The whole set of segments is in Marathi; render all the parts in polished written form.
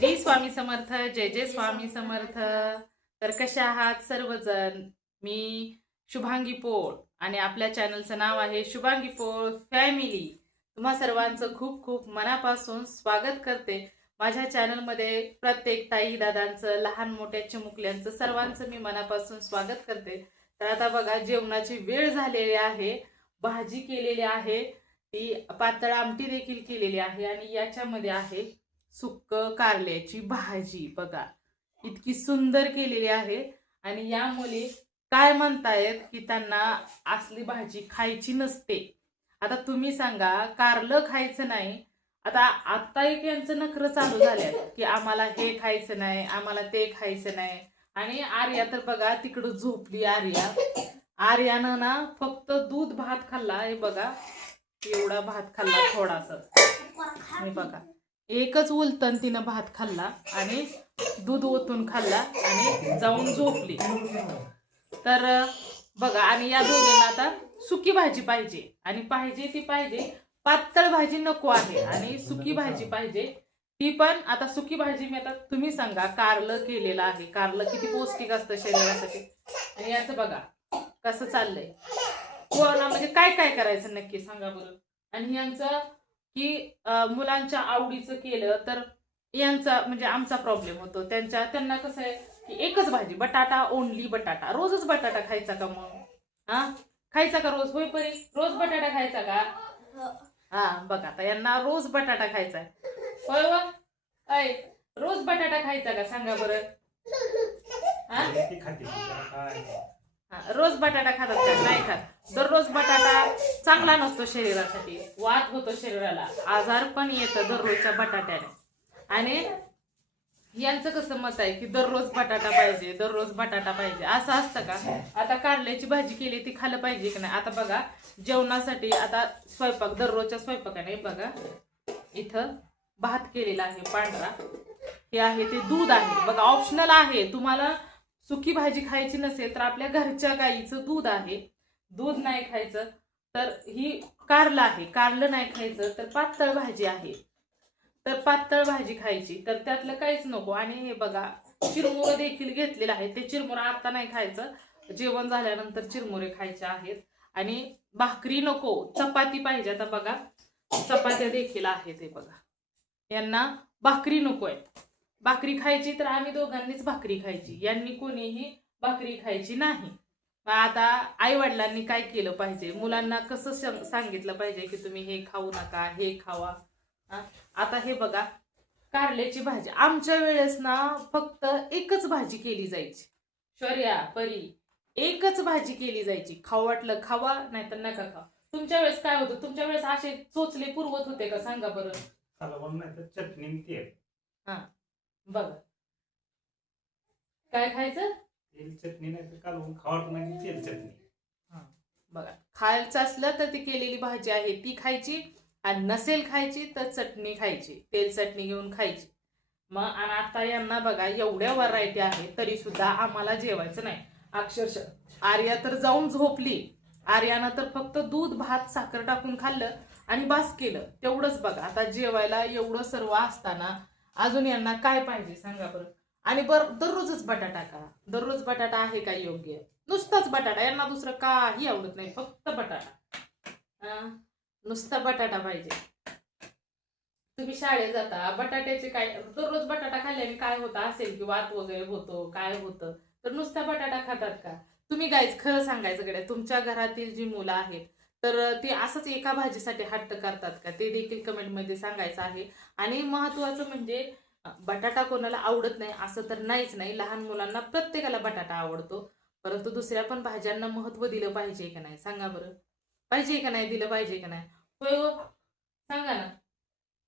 श्री स्वामी समर्थ. जय जय स्वामी समर्थ. तर कशा आहात सर्वजण? मी शुभांगी पोळ आणि आपल्या चॅनलचं नाव आहे शुभांगी पोळ फॅमिली. तुम्हा सर्वांचं खूप खूप मनापासून स्वागत करते माझ्या चॅनलमध्ये. प्रत्येक ताई दादांचं, लहान मोठ्या चिमुकल्यांचं, सर्वांचं मी मनापासून स्वागत करते. तर आता बघा, जेवणाची वेळ झालेली आहे. भाजी केलेली आहे, ती पातळ आमटी देखील केलेली आहे आणि याच्यामध्ये आहे सुक्क कारल्याची भाजी. बघा, इतकी सुंदर केलेली आहे. आणि या मुली काय म्हणतायत की त्यांना असली भाजी खायची नसते. आता तुम्ही सांगा, कारलं खायचं नाही. आता एक यांचं नखरं चालू झाले की आम्हाला हे खायचं नाही, आम्हाला ते खायचं नाही. आणि आर्या तर बघा तिकडं झोपली. आर्यानं ना फक्त दूध भात खाल्ला. हे बघा, एवढा भात खाल्ला थोडासा. हे बघा, एकच उलटन तिनं भात खाल्ला आणि दूध ओतून खाल्ला आणि जाऊन झोपली. तर बघा, आणि या दोघींना आता सुकी भाजी पाहिजे. आणि पाहिजे ती पाहिजे, पातळ भाजी नको आहे आणि सुकी भाजी पाहिजे. ती पण आता सुकी भाजी मी आता तुम्ही सांगा, कारलं केलेलं आहे. कारलं किती पौष्टिक असतं शरीरासाठी. आणि याचं बघा कसं चाललंय. कोणा म्हणजे काय काय करायचं नक्की सांगा बरं. आणि यांचं की मुलांच्या आवडीचं केलं तर यांचा म्हणजे आमचा प्रॉब्लेम होतो. त्यांना कसं आहे की एकच भाजी, बटाटा, ओनली बटाटा. रोजच बटाटा खायचा का मग? हा, खायचा का रोज? होय परी, रोज बटाटा खायचा का? हा बघा, आता यांना रोज बटाटा खायचा आहे. होय व ऐ, रोज बटाटा खायचा का सांगा बरं? रोज बटाटा खातात का? नाही खात. दररोज बटाटा चांगला नसतो शरीरासाठी, वात होतो शरीराला, आजार पण येतं दररोजच्या बटाट्याने. आणि यांचं कसं मत आहे की दररोज बटाटा पाहिजे, दररोज बटाटा पाहिजे. असं असतं का? आता कारल्याची भाजी केली ती खाल्लं पाहिजे की नाही? आता बघा, जेवणासाठी आता स्वयंपाक, दररोजच्या स्वयंपाकाने बघा, इथं भात केलेला आहे पांढरा. हे आहे ते दूध आहे बघा, ऑप्शनल आहे. तुम्हाला सुकी भाजी खायची नसेल तर आपल्या घरच्या गाईचं दूध आहे. दूध नाही खायचं तर ही कारलं आहे. कारलं नाही खायचं तर पातळ भाजी आहे. तर पातळ भाजी खायची तर त्यातलं काहीच नको. आणि हे बघा, चिरमुरं देखील घेतलेलं आहे. ते चिरमुरं आता नाही खायचं, जेवण झाल्यानंतर चिरमुरे खायचे आहेत. आणि भाकरी नको, चपाती पाहिजे. आता बघा, चपात्या देखील आहेत. हे बघा, यांना भाकरी नकोय. भाकरी खायची तर आम्ही दोघांनीच भाकरी खायची, यांनी कोणीही भाकरी खायची नाही. आता आई वडिलांनी काय केलं पाहिजे? मुलांना कसं सांगितलं पाहिजे की तुम्ही हे खाऊ नका, हे खावा. आता हे बघा, कारल्याची भाजी आमच्या वेळेस ना फक्त एकच भाजी केली जायची. शौर्या, परी, एकच भाजी केली जायची. खाऊ वाटलं खावा, नाहीतर नका खावा. तुमच्या वेळेस काय होतं? तुमच्या वेळेस असे चोचले पुरवत होते का सांगा बरं? चटणी. हा बघा, काय खायचं? तेल चटणी नाही तर कालवून खावट नाही, तेल चटणी. बघा, खायचं असलं तर ती केलेली भाजी आहे ती खायची, आणि नसेल खायची तर चटणी खायची, तेल चटणी घेऊन खायची. मग आणि आता यांना बघा, एवढ्या व्हरायटी आहे तरी सुद्धा आम्हाला जेवायचं नाही. अक्षरशः आर्या तर जाऊन झोपली. आर्यानं तर फक्त दूध भात साखर टाकून खाल्लं आणि बास केलं. तेवढंच बघा. आता जेवायला एवढं सर्व असताना अजून यांना काय पाहिजे सांगा बरं? आणि दररोजच बटाटा करा. दररोज बटाटा आहे का योग्य? नुसताच बटाटा. यांना दुसरं काही आवडत नाही, फक्त बटाटा. नुसता बटाटा पाहिजे. तुम्ही शाळेत जाता, बटाट्याचे काय, दररोज बटाटा खाल्ल्याने काय होतं असेल की वात वगैरे होतो, काय होतं? तर नुसता बटाटा खातात का तुम्ही? गाईज, खरं सांगायचं कडे, तुमच्या घरातील जी मुलं आहेत तर ती असंच एका भाजीसाठी हट्ट करतात का? ते देखील कमेंटमध्ये सांगायचं आहे. आणि महत्वाचं म्हणजे बटाटा कोणाला आवडत नाही असं तर नाहीच नाही. लहान मुलांना प्रत्येकाला बटाटा आवडतो. परंतु दुसऱ्या पण भाज्यांना महत्व दिलं पाहिजे का नाही सांगा बरं? पाहिजे का नाही? दिलं पाहिजे का नाही? होय हो, सांगा ना.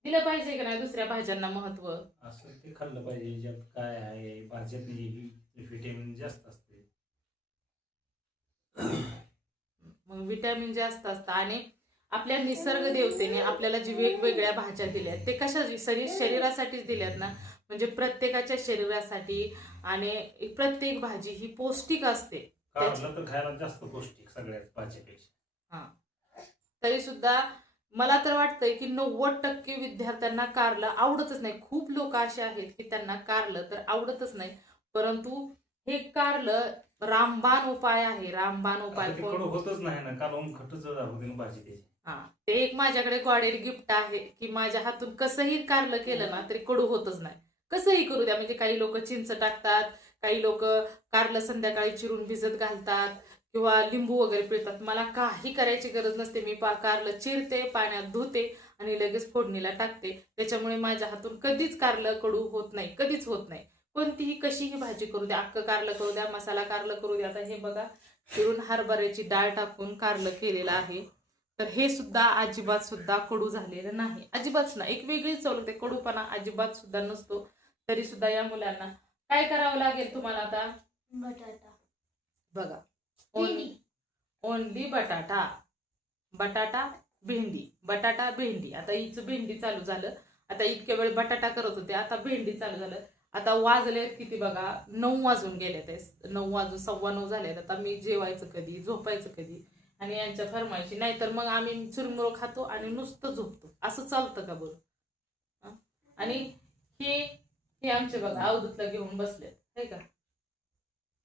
दिलं पाहिजे का नाही दुसऱ्या भाज्यांना महत्व? असं ते खाल्लं पाहिजे, ज्यात काय आहे भाज्यात व्हिटॅमिन जास्त असते. मग विटॅमिन जास्त असतं. आणि आपल्या निसर्ग देवतेने आपल्याला जी वेगवेगळ्या भाज्या दिल्यात ते कशा शरीरासाठीच दिल्यात ना. म्हणजे प्रत्येकाच्या शरीरासाठी. आणि प्रत्येक भाजी ही पौष्टिक असते. कारलं तर खायला जास्त पौष्टिक सगळ्यात भाज्यापेक्षा. हा, तरी सुद्धा मला तर वाटतंय की 90% विद्यार्थ्यांना कारलं आवडतच नाही. खूप लोक असे आहेत की त्यांना कारलं तर आवडतच नाही. परंतु हे कारलं रामबाण उपाय आहे. रामबाण उपाय आता ते कडू होतच नाही ना, कालवून खटच होती ना भाजी त्याची. हा, ते एक माझ्याकडे गॉडेड गिफ्ट आहे की माझ्या हातून कसंही कारलं केलं ना तरी कडू होतच नाही. कसंही करू द्या, म्हणजे काही लोक चिंच टाकतात, काही लोक कारलं संध्याकाळी चिरून भिजत घालतात किंवा लिंबू वगैरे पिळतात. मला काही करायची गरज नसते. मी कारलं चिरते, पाण्यात धुते आणि लगेच फोडणीला टाकते. त्याच्यामुळे माझ्या हातून कधीच कारलं कडू होत नाही, कधीच होत नाही. कोणतीही कशीही भाजी करू द्या, अख्खं कारलं करू द्या, मसाला कारलं करू द्या. आता हे बघा, चिरून हरभऱ्याची डाळ टाकून कारलं केलेलं आहे. तर हे सुद्धा अजिबात सुद्धा कडू झालेलं नाही, अजिबात ना. एक वेगळी चव लागते, कडूपणा अजिबात सुद्धा नसतो. तरी सुद्धा या मुलांना काय करावं लागेल तुम्हाला आता? बटाटा, बघा, भेंडी, ओनली बटाटा, बटाटा भेंडी, बटाटा भेंडी. आता हिचं भेंडी चालू झालं. आता इतक्या वेळ बटाटा करत होते, आता भेंडी चालू झालं. आता वाजले किती बघा, 9 वाजून गेले. ते 9 वाजून 9:15 झाले. आता मी जेवायचं कधी, झोपायचं कधी, आणि यांच्या फरमाईशी. नाहीतर मग आम्ही चुरमुरं खातो आणि नुसतं झोपतो. असं चालतं का बरं? आणि हे हे आमचे बघा अवधूतला घेऊन बसले, नाही का.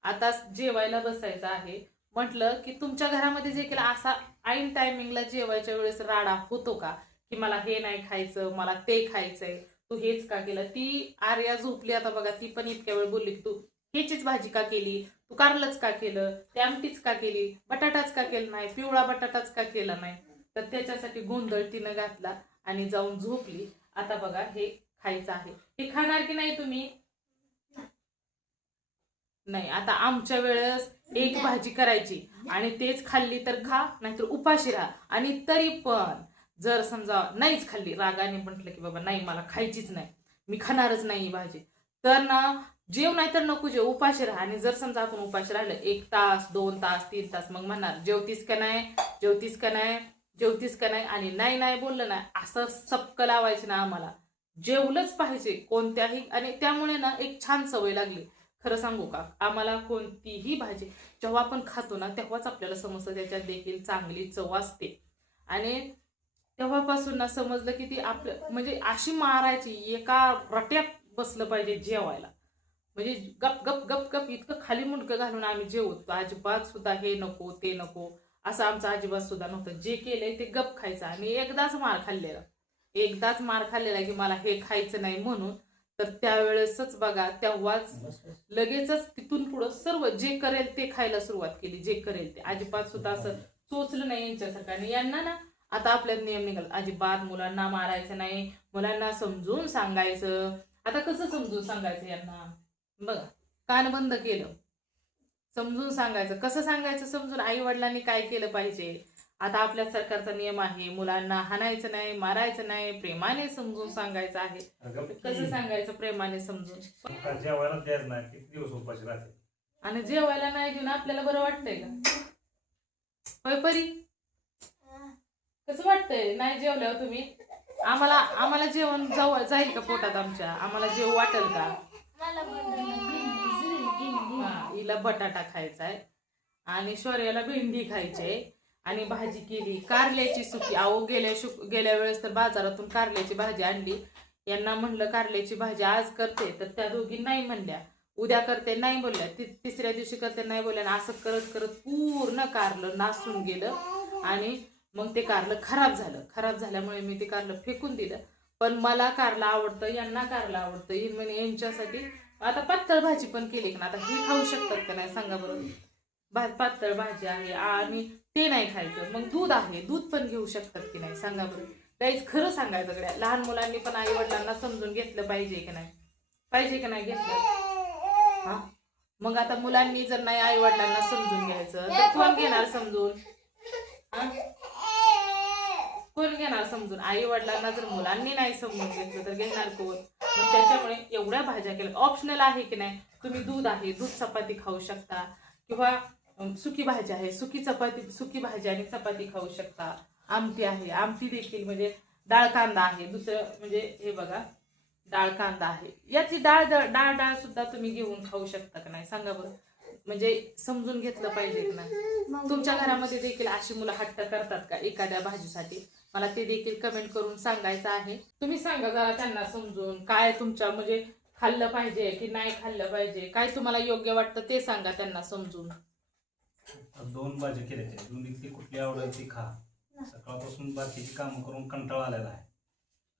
आता जेवायला बसायचं आहे. म्हटलं की तुमच्या घरामध्ये जे केलं असा ऐन टायमिंगला जेवायच्या वेळेस राडा होतो का, की मला हे नाही खायचं, मला ते खायचंय, तू हेच का केलं. ती आर्या झोपली आता बघा, ती पण इतक्या वेळ बोलली की तू ह्याचीच भाजी का केली, तू कारलंच का केलं, ते आमटीच का केली, बटाटाच का केलं नाही, पिवळा बटाटाच का केला नाही. तर त्याच्यासाठी गोंधळ तिनं घातला आणि जाऊन झोपली. आता बघा हे खायचं आहे. हे खाणार की नाही तुम्ही? नाही. आता आमच्या वेळेस एक भाजी करायची आणि तेच खाल्ली तर खा, नाहीतर उपाशी राहा. आणि तरी पण जर समजा नाहीच खाल्ली, रागाने म्हटलं की बाबा नाही मला खायचीच नाही, मी खाणारच नाही ही भाजी, तर ना जेव नाही तर नको जेव, उपाशी राहा. आणि जर समजा आपण उपाशी राहिलं 1 तास 2 तास 3 तास, मग म्हणणार जेवतीस का नाही, जेवतीस का नाही, जेवतीस का नाही. आणि नाही नाही बोललं ना, असं सपक लावायचं ना आम्हाला. जेवलंच पाहिजे कोणत्याही. आणि त्यामुळे ना एक छान सवय लागली. खरं सांगू का, आम्हाला कोणतीही भाजी जेव्हा आपण खातो ना तेव्हाच आपल्याला समजतं त्याच्यात देखील चांगली चव असते. आणि तेव्हापासून ना समजलं की ती आपलं म्हणजे अशी मारायची, एका रट्यात बसलं पाहिजे जेवायला. म्हणजे गप गप गप गप इतकं खाली मुंडकं घालून आम्ही जेवतो. अजिबात सुद्धा हे नको ते नको असं आमचं अजिबात सुद्धा नव्हतं. जे केलंय ते गप खायचं. आणि एकदाच मार खाल्लेला की मला हे खायचं नाही म्हणून, तर त्यावेळेसच बघा, तेव्हाच लगेचच तिथून पुढं सर्व जे करेल ते खायला सुरुवात केली. जे करेल ते, अजिबात सुद्धा असं चोचलं नाही यांच्यासारखं. आणि यांना ना आता आपल्यात नियम निघाला, अजिबात मुलांना मारायचं नाही, मुलांना समजून सांगायचं. आता कसं समजून सांगायचं यांना बघा, कान बंद केलं, समजून सांगायचं. कसं सांगायचं समजून? आई वडिलांनी काय केलं पाहिजे. आता आपल्या सरकारचा नियम आहे, मुलांना हाणायचं नाही, मारायचं नाही, प्रेमाने समजून सांगायचं आहे. कसं सांगायचं प्रेमाने समजून? जेवायला द्यायच नाही, किती दिवस उपाशी राहते. आणि जेवायला नाही देऊन आपल्याला बरं वाटतंय का? होय परी, कसं वाटतंय नाही जेवल्यावर तुम्ही? आम्हाला जेवण जाईल का पोटात आमच्या? आम्हाला जेव वाटेल का? मला भेंडी, हिला बटाटा खायचा आहे आणि शौर्याला भेंडी खायची आणि भाजी केली कारल्याची सुकी. अहो गेल्या वेळेस तर बाजारातून कारल्याची भाजी आणली. यांना म्हणलं कारल्याची भाजी आज करते, तर त्या दोघी नाही म्हणल्या. उद्या करते नाही बोलल्या, तिसऱ्या दिवशी करते नाही बोलल्या. आणि असं करत करत पूर्ण कारलं नासून गेलं आणि मग ते कारलं खराब झालं. खराब झाल्यामुळे मी ते कारलं फेकून दिलं. पण मला कारलं आवडतं, यांना कारलं आवडतं. ही म्हणे यांच्यासाठी आता पातळ भाजी पण केली का ना, आता ही खाऊ शकतात का नाही सांगा बरोबर. पातळ भाजी आहे आणि ते नाही खायचं, मग दूध आहे, दूध पण घेऊ शकतात की नाही सांगा बरं. गाईज खरं सांगायचं गड्या, लहान मुलांनी पण आई वडिलांना समजून घेतलं पाहिजे की नाही, पाहिजे की नाही घेतलं. हा, मग आता मुलांनी जर नाही आई वडिलांना समजून घ्यायचं तर कोण घेणार समजून? कोण घेणार समजून? आई वडिलांना जर मुलांनी नाही समजून घेतलं तर घेणार कोण? मग त्याच्यामुळे एवढ्या भाज्या केल्या. ऑप्शनल आहे की नाही, तुम्ही दूध आहे, दूध चपाती खाऊ शकता, किंवा सुकी भाजी आहे, सुकी भाजी आणि चपाती खाऊ शकता. आमटी आहे, आमटी देखील म्हणजे डाळ कांदा आहे. दुसरं म्हणजे हे बघा, डाळ कांदा आहे. याची डाळ सुद्धा तुम्ही घेऊन खाऊ शकता का नाही सांगा बरं. म्हणजे समजून घेतलं पाहिजे की नाही. तुमच्या घरामध्ये देखील अशी मुलं हट्ट करतात का एखाद्या भाजीसाठी? मला ते देखील कमेंट करून सांगायचं आहे. तुम्ही सांगा जरा त्यांना समजून, काय तुमच्या म्हणजे खाल्लं पाहिजे की नाही खाल्लं पाहिजे, काय तुम्हाला योग्य वाटतं ते सांगा त्यांना समजून. दोन भाजी केल्या त्या दोन्हीतली कुठली आवडेल ती खा. सकाळपासून बाकीची कामं करून कंटाळा आलेला आहे.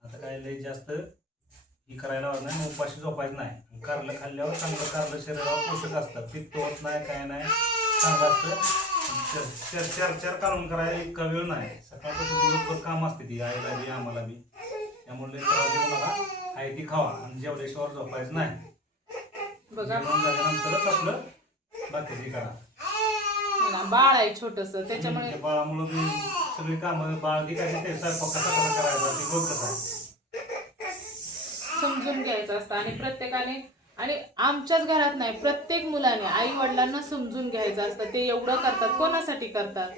आता काय लय जास्त ही करायला हवं नाही, उपाशी झोपायचं नाही. कारलं खाल्ल्यावर चांगलं कारलं शरीरावर पोषक असतं, पित्त होत नाही, काय नाही, चांगलं असतं. चार काढून करायला इतका वेळ नाही. सकाळपासून दिवसभर काम असते ती आईला बी आम्हाला बी. त्यामुळे त्रास देऊ नका, आहे ती खावा आणि जेवल्याशिवाय झोपायचं नाही. बघा जेवण झाल्यानंतरच आपलं बाकीची करा. बाळ आहे छोटस, त्याच्यामुळे बाळामुळे बी सगळी कामं बाळ बी काय ते स्वयंपाक कसा करायचा ते बघ कसं आहे समजून घ्यायचं असतं. आणि प्रत्येकाने, आणि आमच्याच घरात नाही, प्रत्येक मुलाने आई वडिलांना समजून घ्यायचं असतं. ते एवढं करतात कोणासाठी करतात,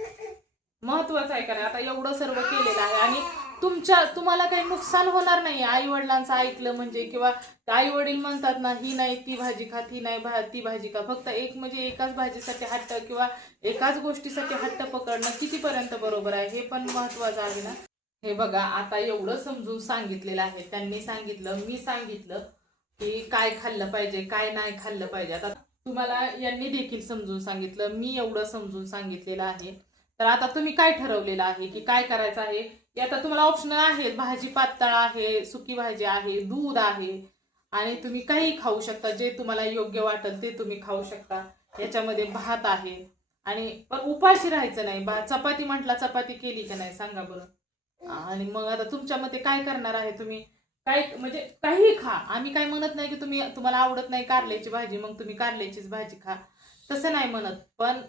महत्वाचं आहे. कारण आता एवढं सर्व केलेलं आहे आणि तुम्हाला काही नुकसान होणार नाही आई वडिलांचं ऐकलं म्हणजे. किंवा आई वडील म्हणतात ना, ही नाही ती भाजी खा, ती नाही ती भाजी खा, फक्त एक म्हणजे एकाच भाजीसाठी हट्ट किंवा एकाच गोष्टीसाठी हट्ट पकडणं कितीपर्यंत बरोबर आहे हे पण महत्वाचं आहे ना. हे बघा, आता एवढं समजून सांगितलेलं आहे, त्यांनी सांगितलं, मी सांगितलं की काय खाल्लं पाहिजे काय नाही खाल्लं पाहिजे. आता तुम्हाला यांनी देखील समजून सांगितलं, मी एवढं समजून सांगितलेलं आहे. तर आता तुम्ही काय ठरवलेलं आहे की काय करायचं आहे. की आता तुम्हाला ऑप्शनल आहेत, भाजी पातळ आहे, सुकी भाजी आहे, दूध आहे, आणि तुम्ही काही खाऊ शकता, जे तुम्हाला योग्य वाटेल ते तुम्ही खाऊ शकता. याच्यामध्ये भात आहे, आणि पण उपाशी राहायचं नाही. चपाती म्हटला, चपाती केली का नाही सांगा बरं. आणि मग आता तुमच्या मते काय करणार आहे तुम्ही, काय म्हणजे काही खा. आम्ही काय म्हणत नाही की तुम्हाला आवडत नाही कारल्याची भाजी मग तुम्ही कारल्याचीच भाजी खा, तसं नाही म्हणत. पण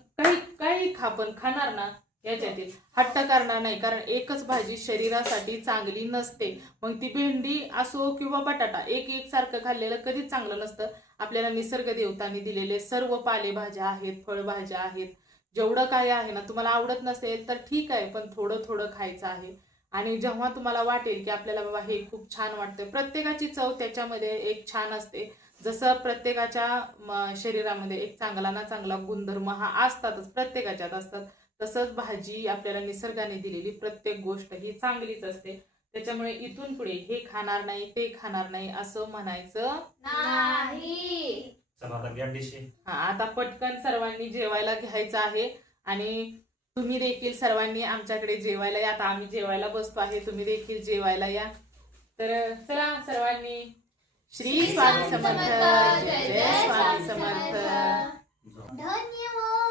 काही खा, पण खाणार ना याच्यातील हट्ट करणार नाही. कारण एकच भाजी शरीरासाठी चांगली नसते. मग ती भेंडी असो किंवा बटाटा, एक सारखं खाल्लेलं कधीच चांगलं नसतं. आपल्याला निसर्ग देवतांनी दिलेले सर्व पालेभाज्या आहेत, फळभाज्या आहेत, जेवढं काही आहे ना, तुम्हाला आवडत नसेल तर ठीक आहे, पण थोडं थोडं खायचं आहे. आणि जेव्हा तुम्हाला वाटेल की आपल्याला बाबा हे खूप छान वाटतं, प्रत्येकाची चव त्याच्यामध्ये एक छान असते. जसं प्रत्येकाच्या शरीरामध्ये एक चांगला ना चांगला गुणधर्म हा असतातच, प्रत्येकाच्यात असतात, तसंच भाजी आपल्याला निसर्गाने दिलेली प्रत्येक गोष्ट ही चांगलीच असते. त्याच्यामुळे इथून पुढे हे खाणार नाही ते खाणार नाही असं म्हणायचं नाही. चला आता घ्या डिश. आता पटकन सर्वांनी जेवायला घ्यायचं आहे. आणि तुम्ही देखील सर्वांनी आमच्याकडे जेवायला या. आता आम्ही जेवायला बसतो आहे, तुम्ही देखील जेवायला या. तर चला सर्वांनी, श्री स्वामी समर्थ, जय स्वामी समर्थ. धन्यवाद.